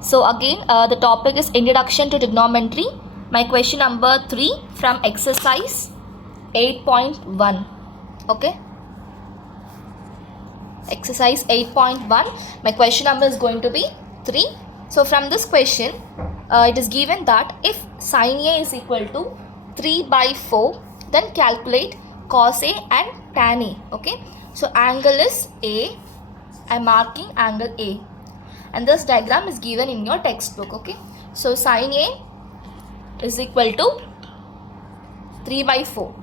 So again, the topic is Introduction to Trigonometry. My question number 3 from exercise 8.1. Okay. Exercise 8.1. My question number is going to be 3. So from this question, it is given that if sin A is equal to 3 by 4, then calculate cos A and tan A. Okay. So angle is A. I am marking angle A. And this diagram is given in your textbook. Okay. So sin A is equal to 3 by 4.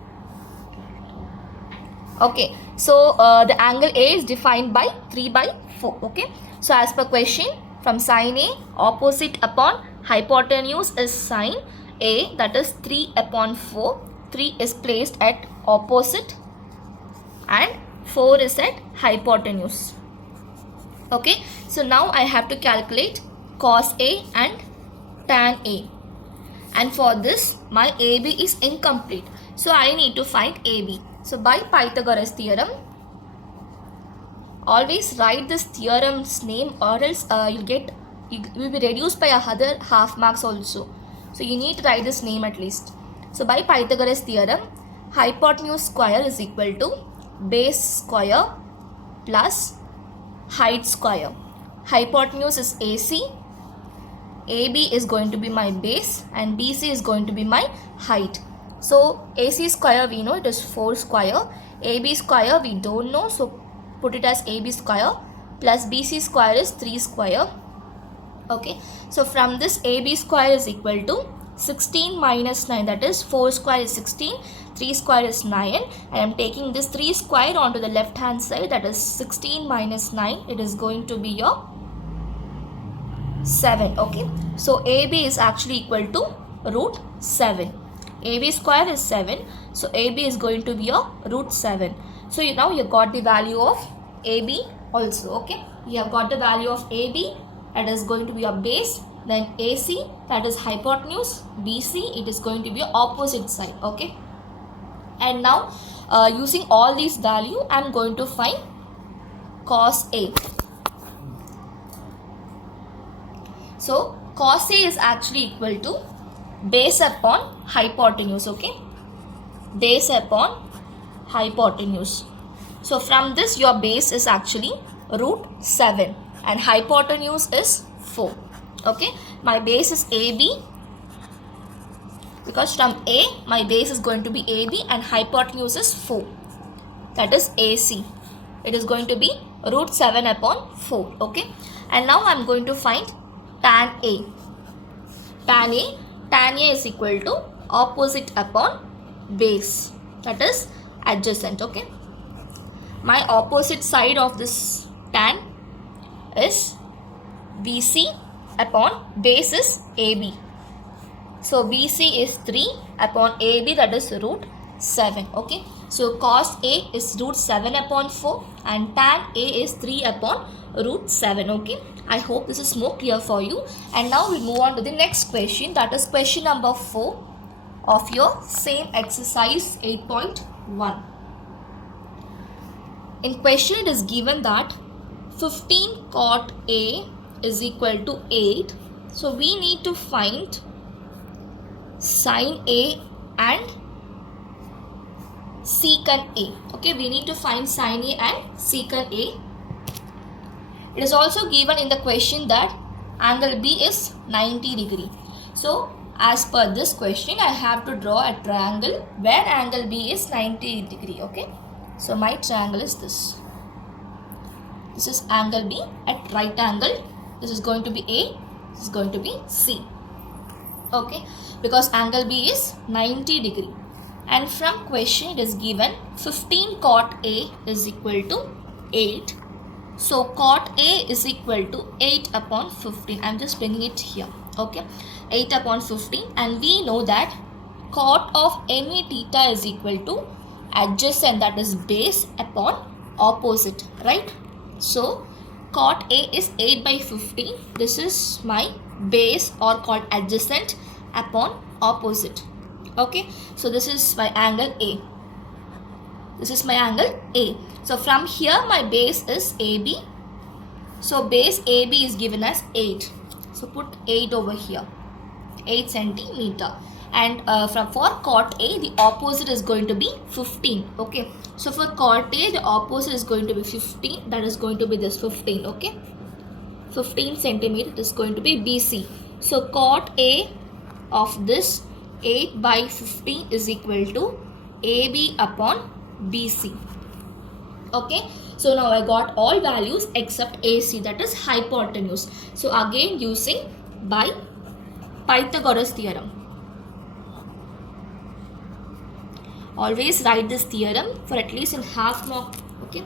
Okay. So the angle A is defined by 3 by 4. Okay. So as per question, from sin A, opposite upon hypotenuse is sin A, that is 3 upon 4. 3 is placed at opposite and 4 is at hypotenuse. Okay, so now I have to calculate cos A and tan A, and for this my AB is incomplete, so I need to find AB. So by Pythagoras theorem, always write this theorem's name or else you will be reduced by other half marks also. So you need to write this name at least. So by Pythagoras theorem, hypotenuse square is equal to base square plus height square. Hypotenuse is AC, AB is going to be my base and BC is going to be my height. So AC square we know it is 4 square, AB square we don't know, so put it as AB square, plus BC square is 3 square. Okay, so from this AB square is equal to 16 minus 9, that is 4 square is 16, 3 square is 9, and I am taking this 3 square onto the left hand side, that is 16 minus 9, it is going to be your 7. Okay, so AB is actually equal to root 7. AB square is 7, so AB is going to be your root 7. So now you got the value of AB also. Okay, you have got the value of AB, that is going to be your base, then AC, that is hypotenuse, BC, it is going to be opposite side. Okay, and now using all these value, I am going to find cos A. So cos A is actually equal to base upon hypotenuse. Okay, base upon hypotenuse. So from this your base is actually root 7 and hypotenuse is 4. Okay, my base is AB, because from A my base is going to be AB and hypotenuse is 4, that is AC. It is going to be root 7 upon 4. Okay, and now I am going to find tan A. Tan A is equal to opposite upon base, that is adjacent. Okay, my opposite side of this tan is BC upon base is AB. So BC is 3 upon AB, that is root 7. Okay, so cos A is root 7 upon 4 and tan A is 3 upon root 7. Okay, I hope this is more clear for you. And now we move on to the next question, that is question number 4 of your same exercise 8.1. In question it is given that 15 cot A is equal to 8. So we need to find sin A and secant A. Okay, we need to find sin A and secant A. It is also given in the question that angle B is 90 degree. So as per this question, I have to draw a triangle where angle B is 90 degree. Okay, so my triangle is this. This is angle B at right angle. This is going to be A. This is going to be C. Okay, because angle B is 90 degree. And from question it is given 15 cot A is equal to 8. So cot A is equal to 8 upon 15. I am just bringing it here. Okay, 8 upon 15, and we know that cot of any theta is equal to adjacent, that is base upon opposite, right? So cot A is 8 by 15. This is my base or called adjacent upon opposite. Okay, so this is my angle A. This is my angle A. So from here my base is AB. So base AB is given as 8. So put 8 over here, 8 centimeter. And for cot A, the opposite is going to be 15. Okay. So for cot A, the opposite is going to be 15. That is going to be this 15. Okay. 15 centimeter, it is going to be BC. So cot A of this 8 by 15 is equal to AB upon BC. Okay. So now I got all values except AC, that is hypotenuse. So again using by Pythagoras theorem. Always write this theorem for at least in half mark. Okay.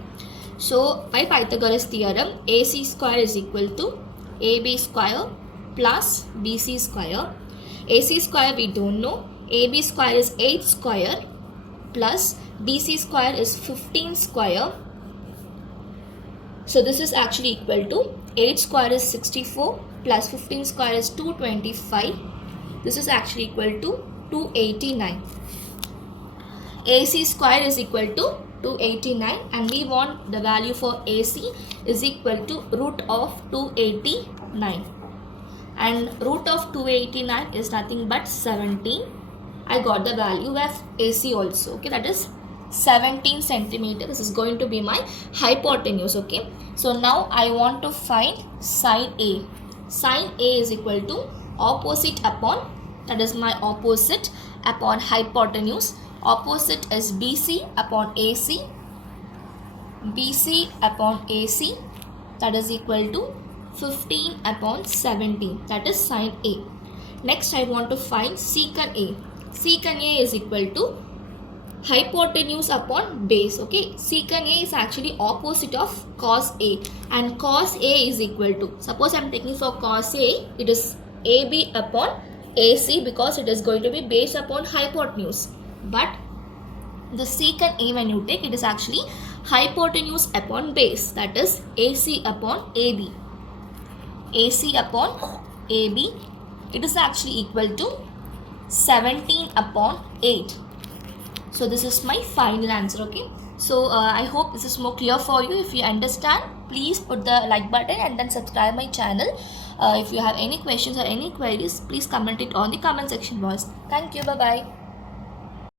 So by Pythagoras theorem, AC square is equal to AB square plus BC square. AC square we don't know. AB square is 8 square plus BC square is 15 square. So this is actually equal to 8 square is 64 plus 15 square is 225. This is actually equal to 289. AC square is equal to 289 and we want the value for AC is equal to root of 289. And root of 289 is nothing but 17. I got the value of AC also. Okay, that is 17 centimeter. This is going to be my hypotenuse. Okay, so now I want to find sine A. Sine A is equal to opposite upon, that is my opposite upon hypotenuse. Opposite is BC upon AC. BC upon AC, that is equal to 15 upon 17, that is sine A. Next I want to find secant A. Secant A is equal to hypotenuse upon base. Okay, secant A is actually opposite of cos A, and cos A is equal to, suppose I am taking for cos A, it is AB upon AC because it is going to be base upon hypotenuse. But the secant A, when you take, it is actually hypotenuse upon base, that is AC upon AB. AC upon AB, it is actually equal to 17 upon 8. So this is my final answer. Okay, so I hope this is more clear for you. If you understand, please put the like button and then subscribe my channel. If you have any questions or any queries, please comment it on the comment section box. Thank you. Bye bye.